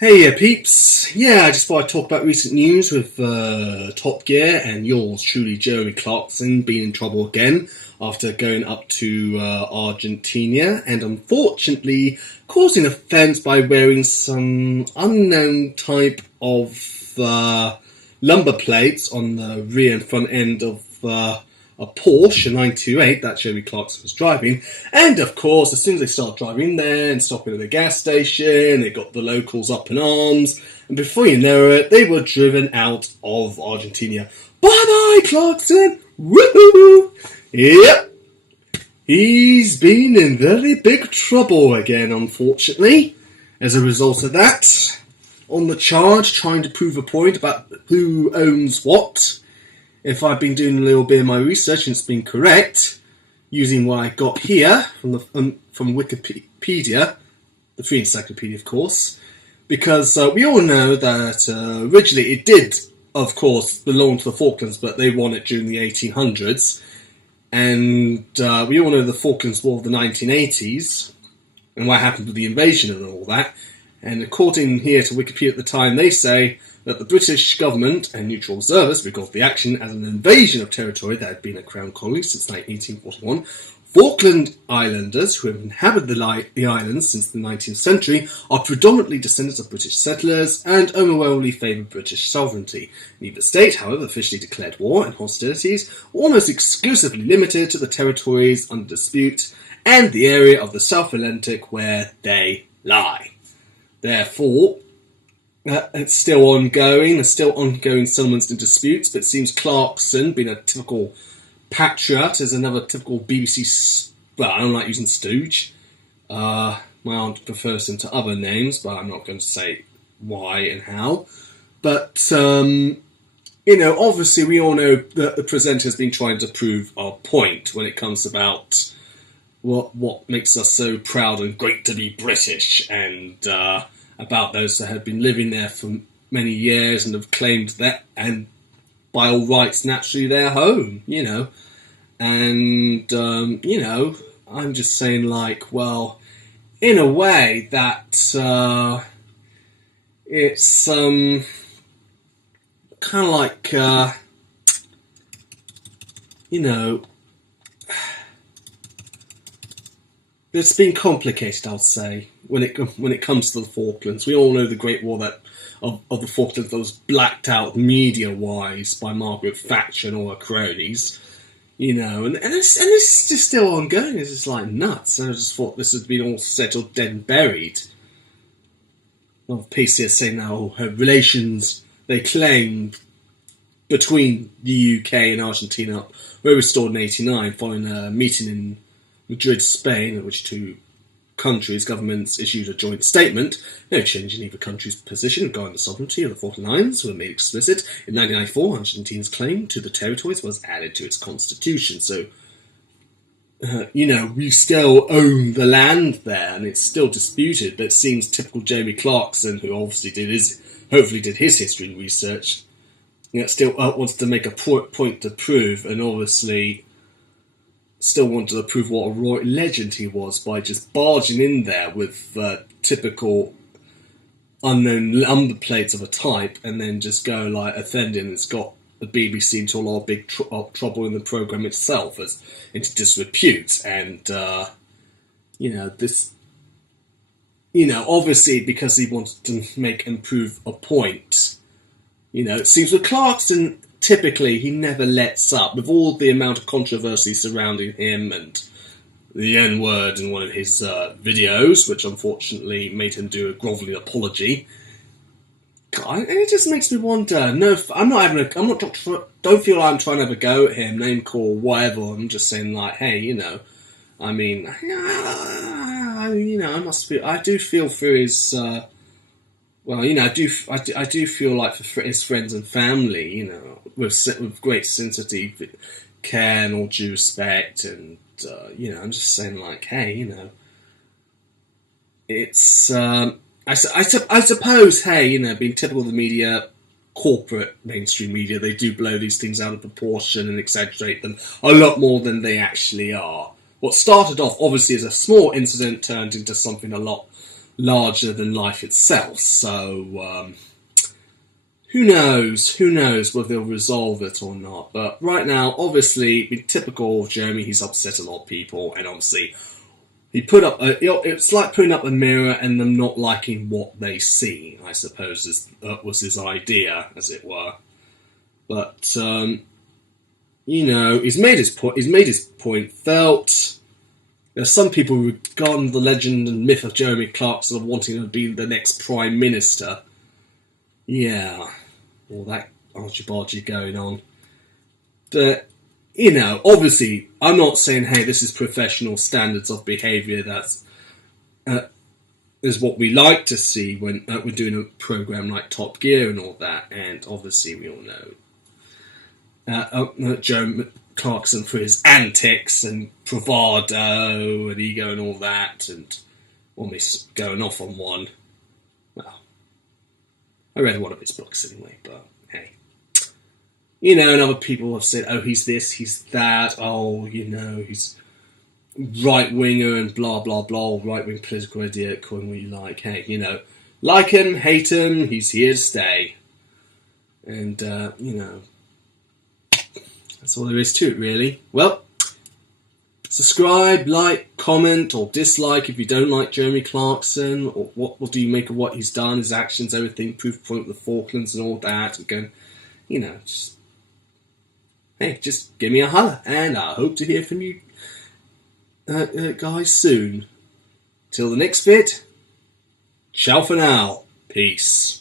Hey peeps, I just thought I'd talk about recent news with Top Gear and yours truly, Jeremy Clarkson, being in trouble again after going up to Argentina and unfortunately causing offence by wearing some unknown type of lumber plates on the rear and front end of a Porsche 928 that Jeremy Clarkson was driving. And of course, as soon as they start driving there and stopping at the gas station, they got the locals up in arms. And before you know it, they were driven out of Argentina. Bye-bye, Clarkson! Woohoo! Yep. He's been in very big trouble again, unfortunately, as a result of that. On the charge, trying to prove a point about who owns what. If I've been doing a little bit of my research and it's been correct, using what I got here from Wikipedia, the free encyclopedia, of course, because we all know that originally it did, of course, belong to the Falklands, but they won it during the 1800s, and we all know the Falklands War of the 1980s, and what happened with the invasion and all that, and according here to Wikipedia at the time, they say that the British government and neutral observers regard the action as an invasion of territory that had been a crown colony since 1841. Falkland Islanders, who have inhabited the islands since the 19th century, are predominantly descendants of British settlers and overwhelmingly favour British sovereignty. Neither state, however, officially declared war, and hostilities were almost exclusively limited to the territories under dispute and the area of the South Atlantic where they lie. Therefore, it's still ongoing. There's still ongoing settlements and disputes, but it seems Clarkson, being a typical patriot, is another typical BBC... Well, I don't like using stooge. My aunt prefers him to other names, but I'm not going to say why and how. But, obviously we all know that the presenter's been trying to prove our point when it comes about what makes us so proud and great to be British, and about those that have been living there for many years and have claimed that, and by all rights, naturally their home, And, I'm just saying, like, well, in a way that it's kind of like, it's been complicated, I'll say, when it comes to the Falklands. We all know the Great War of the Falklands that was blacked out media-wise by Margaret Thatcher and all her cronies, and it's just still ongoing. It's just like nuts. And I just thought this had been all settled, dead and buried. Well, PC is saying now her relations, they claim, between the UK and Argentina were restored in 1989 following a meeting in Madrid, Spain, in which two countries' governments issued a joint statement. No change in either country's position regarding the sovereignty of the Falkland Islands were made explicit. In 1994, Argentina's claim to the territories was added to its constitution. So, we still own the land there, and it's still disputed. But it seems typical Jeremy Clarkson, who obviously hopefully did his history research, still wants to make a point to prove, and obviously still wanted to prove what a royal legend he was by just barging in there with typical unknown lumber plates of a type, and then just go like offending. It's got the BBC into a lot of big trouble in the programme itself, as into disrepute, and obviously because he wanted to make and prove a point. It seems with Clarkson, typically, he never lets up. With all the amount of controversy surrounding him and the N-word in one of his videos, which unfortunately made him do a grovelling apology. God, it just makes me wonder. No, don't feel like I'm trying to have a go at him, name call, whatever. I'm just saying, like, hey, I mean, I do feel for his. Well, I do feel like for his friends and family, with great sincerity, care, and all due respect, and I'm just saying, like, hey, it's I suppose, hey, being typical of the media, corporate mainstream media, they do blow these things out of proportion and exaggerate them a lot more than they actually are. What started off obviously as a small incident turned into something a lot larger than life itself. So who knows? Who knows whether they'll resolve it or not? But right now, obviously, in typical Jeremy, he's upset a lot of people, and obviously, he put up. It's like putting up a mirror and them not liking what they see. I suppose was his idea, as it were. But he's made his point. He's made his point felt. There's some people who regard the legend and myth of Jeremy Clarkson of wanting to be the next Prime Minister. Yeah, all that argy-bargy going on. But, obviously, I'm not saying, hey, this is professional standards of behaviour. That's is what we like to see when we're doing a programme like Top Gear and all that. And obviously, we all know Joe Clarkson for his antics and bravado and ego and all that, and almost going off on one. Well, I read one of his books anyway, but hey. And other people have said, oh, he's this, he's that, oh, he's right-winger and blah, blah, blah, right-wing political idiot, call him what you like. Hey, like him, hate him, he's here to stay. And, that's all there is to it, really. Well, subscribe, like, comment, or dislike if you don't like Jeremy Clarkson, or what do you make of what he's done, his actions, everything, proof point with the Falklands and all that, and going, just give me a holler, and I hope to hear from you guys soon. Till the next bit, ciao for now. Peace.